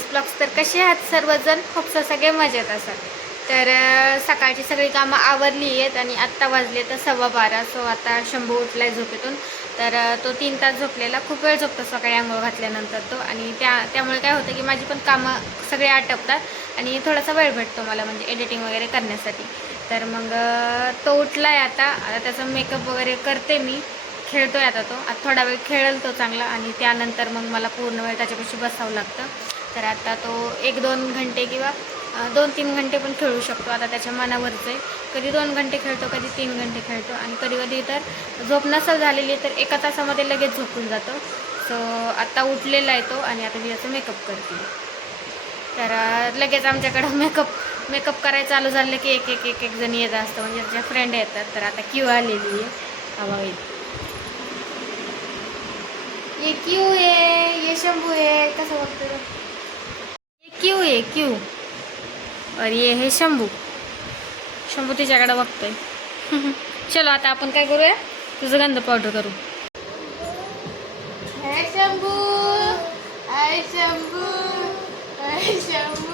S blogs. तर कसे आहात सर्वजण? खूप सगळे मजेत असाल. तर सकाळची सगळी कामं आवरली आहेत आणि आत्ता वाजले तर 12:15. सो आता शंभू उठलाय झोपेतून. तर तो 3 तास झोपलेला. खूप वेळ झोपतो सकाळी आंघोळ घातल्यानंतर तो. आणि त्यामुळे काय होतं की माझी पण कामं सगळे आटपतात आणि थोडासा वेळ भेटतो मला, म्हणजे एडिटिंग वगैरे करण्यासाठी. तर मग तो उठलाय आता त्याचा मेकअप वगैरे करते मी. खेळतोय आता तो. आता थोडा वेळ खेळेल तो चांगला आणि त्यानंतर मग मला पूर्ण वेळ त्याच्यापाशी बसावं लागतं. तर आता तो 1-2 घंटे किंवा 2-3 घंटे पण खेळू शकतो. आता त्याच्या मनावरच आहे. कधी 2 घंटे खेळतो, कधी 3 घंटे खेळतो आणि कधी कधी तर झोप नसेल झालेली तर 1 तासामध्ये लगेच झोपून जातो. सो आता उठलेला आहे तो आणि आता मी त्याचा मेकअप करते. तर लगेच आमच्याकडं मेकअप करायला चालू झालं की एक जण येत असतं, म्हणजे त्याच्या फ्रेंड येतात. तर आता क्यू आलेली आहे. हवा येते. ये क्यू आहे, ये शंभू आहे. कसं बघतो? ये क्यू आहे, क्यू. और ये है शंभू. शंभू तिच्याकडे बघतोय. चलो आता आपण काय करूया, तुझं गंध पावडर करू. हाय शंभू, हाय शंभू, हाय शंभू.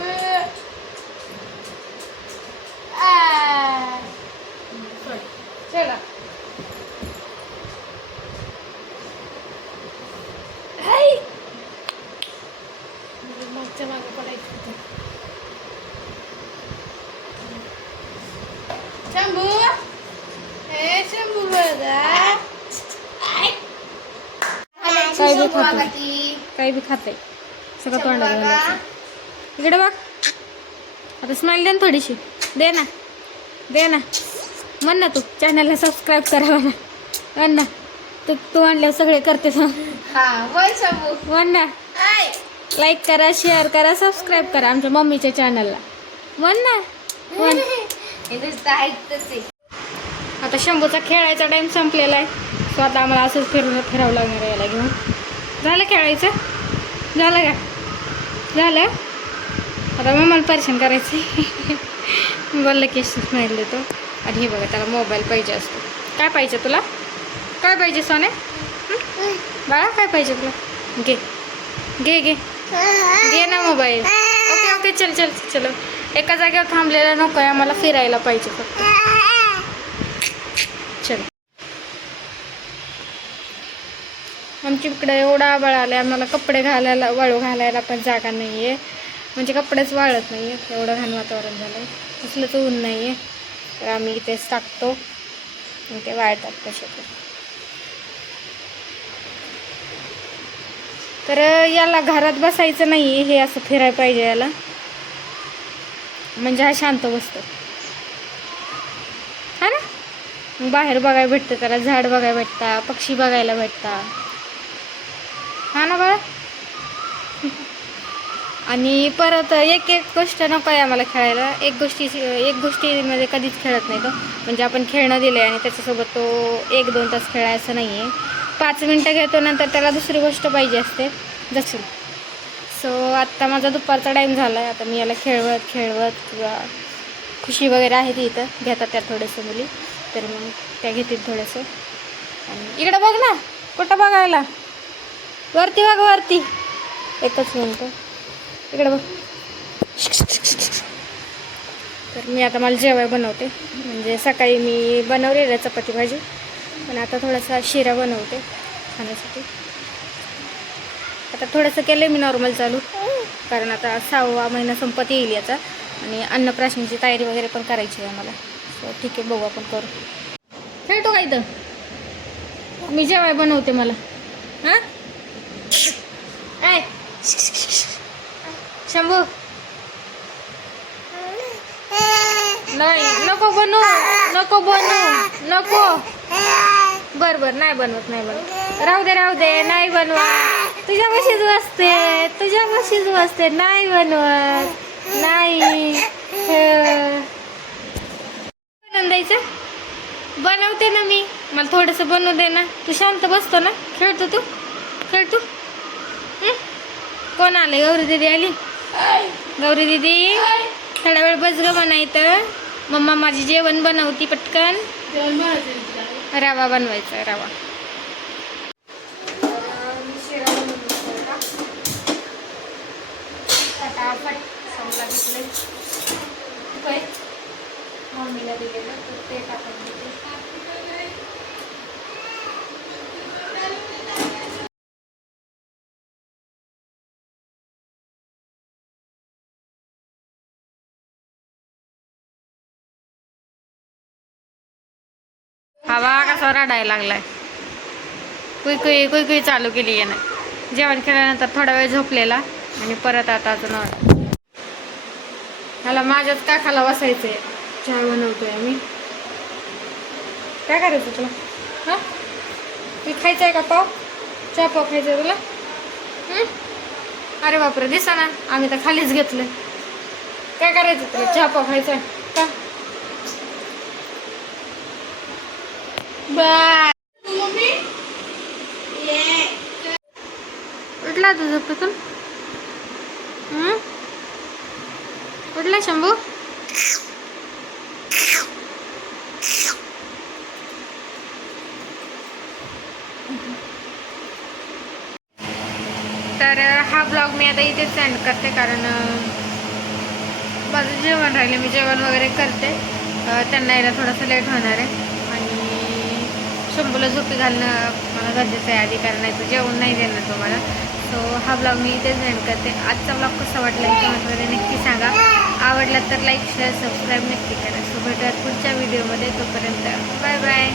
चला हाय. मागच्या मागे पडायचं. शंभू, हे शंभू बघा. काही बी खाते सगळं तोंडात घालायचं. इकडे बघ. आता स्माइल दे ना थोडीशी. दे ना, दे ना. म्हण ना तू चॅनलला सबस्क्राईब करा ना. म्हण ना तू आणल्यावर सगळे करते. म्हण ना, लाईक करा, शेअर करा, सबस्क्राईब करा आमच्या मम्मीच्या चॅनलला. म्हण ना. आता शंभूचा खेळायचा टाइम संपलेला आहे. सो आता आम्हाला असंच फिरावं लागणार आहे याला घेऊन. झालं खेळायचं? झालं का? झालं. आता मला परेशान करायचं. बोललं की स्माईल देतो. आणि हे बघा, त्याला मोबाईल पाहिजे असतो. काय पाहिजे तुला? काय पाहिजे सोने? बाळा काय पाहिजे तुला? घे घे घे घे ना मोबाईल. ओके ओके, चल चल चलो. एका जागेवर थांबलेला नको आहे आम्हाला, फिरायला पाहिजे फक्त. चल. आमच्या इकडे एवढा आभाळ आला, आम्हाला कपडे घालायला, वाळू घालायला पण जागा नाही आहे. म्हणजे कपडेच वाळत नाही आहे, एवढं घाण वातावरण झालं आहे. कसलंच ऊन नाही आहे. तर आम्ही इथेच टाकतो आणि ते वाळतात तसे. तर याला घरात बसायचं नाही आहे, हे असं फिरायला पाहिजे याला, म्हणजे हा शांत बसतो. हा ना. बाहेर बघायला भेटतं त्याला, झाड बघायला भेटता, पक्षी बघायला भेटता. हा ना बाळा. आणि परत एक गोष्ट नको आहे आम्हाला खेळायला. एक गोष्टीमध्ये कधीच खेळत नाही तो. म्हणजे आपण खेळणं दिलं आहे आणि त्याच्यासोबत तो 1-2 तास खेळायचं नाही आहे. 5 मिनटं घेतो, नंतर त्याला दुसरी गोष्ट पाहिजे असते. जसं सो आत्ता माझा दुपारचा टाईम झाला आहे. आता मी याला खेळवत किंवा खुशी वगैरे आहे ती इथं, घेतात त्या थोडंसं मुली. तर मग त्या घेतील थोडंसं. आणि इकडं बघ ना, कुठं बघायला? वरती बघ, वरती. एकच मिनटं, इकडे बघ. तर मी आता मला जेवाय बनवते. म्हणजे सकाळी मी बनवलेलं चपाती भाजी, पण आता थोडासा शिरा बनवते खाण्यासाठी. आता थोडंसं केलं मी नॉर्मल चालू, कारण आता 6वा महिना संपत येईल याचा आणि अन्नप्राशनची तयारी वगैरे पण करायची आहे आम्हाला. सो ठीक आहे, बघू आपण करू. खेळतो का इथं? मी जेवाय बनवते मला. हां काय शंभू? नाही, नको बनवू, नको बनवू, नको. बरं नाही बनवत, राहू दे, नाही बनवा. तुझ्यापाशीच बसते, नाही बनवत, नाही. बनवून द्यायचं? बनवते ना मी, मला थोडंसं बनवू दे ना. तू शांत बसतो ना, खेळतो तू. कोण आलं? गौरी दिदी आली. गौरी दिदी थोडा वेळ बस ग म्हणायचं. मम्मा माझी जेवण बनवती पटकन. रवा बनवायचा, रवा. टाकले काय मम्मीला दिलेलं तर ते टाकून देते. हवा कसा रडायला लागलाय. कुई कुई कुई कुई चालू केली आहे ना. जेवण केल्यानंतर थोडा वेळ झोपलेला आणि परत आता अजून ह्याला माझ्याच काखाला बसायचंय. चहा बनवतोय मी. काय करायचं तुला? हां तू खायचं आहे का पाव? चहा पाव खायचं आहे तुला? अरे बापरे दिसा ना आम्ही तर खालीच घेतलं. काय करायचं तुला? चहा पाव खायचा आहे का? बाय उठला तू झोपेतून? उठला शंभू? तर हा ब्लॉग मी आता इथेच सेंड करते कारण माझं जेवण राहिले. मी जेवण वगैरे करते. त्यांना यायला थोडंसं लेट होणार आहे आणि शंभूला झोपी घालणं मला गरजेचं आहे आधी कारण नाही तर जेवण नाही देणार तुम्हाला. सो हा ब्लॉग मी इथेच सेंड करते. आजचा ब्लॉग कसा वाटला कमेंटमध्ये नक्की सांगा. आवडला तर लाईक शेअर सबस्क्राईब नक्की करा. सो भेटूयात पुढच्या व्हिडिओमध्ये. तोपर्यंत बाय बाय.